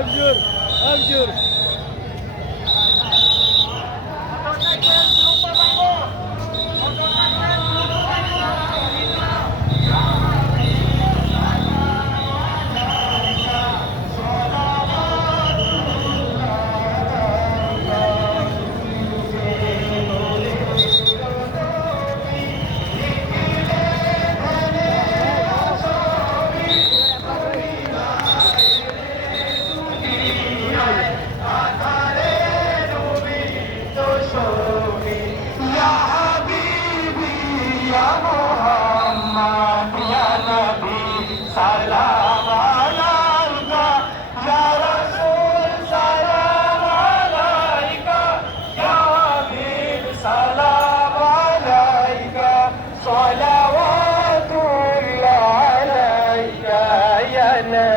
Abjur, abjur.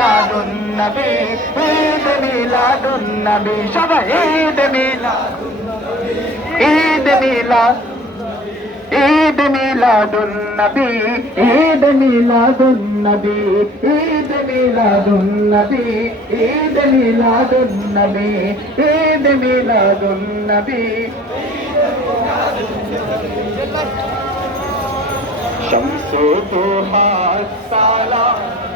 মিলাদুন নবী ঈদ মিলাদুন নবী সবাই ঈদ মিলাদ ঈদ মিলাদ ঈদ মিলাদুন নবী ঈদ মিলাদুন নবী ঈদ মিলাদুন নবী ঈদ মিলাদুন নবী ঈদ মিলাদুন নবী شمس ضحى السلام بدر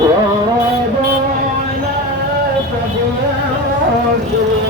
ورضعنا فضل فضل أيام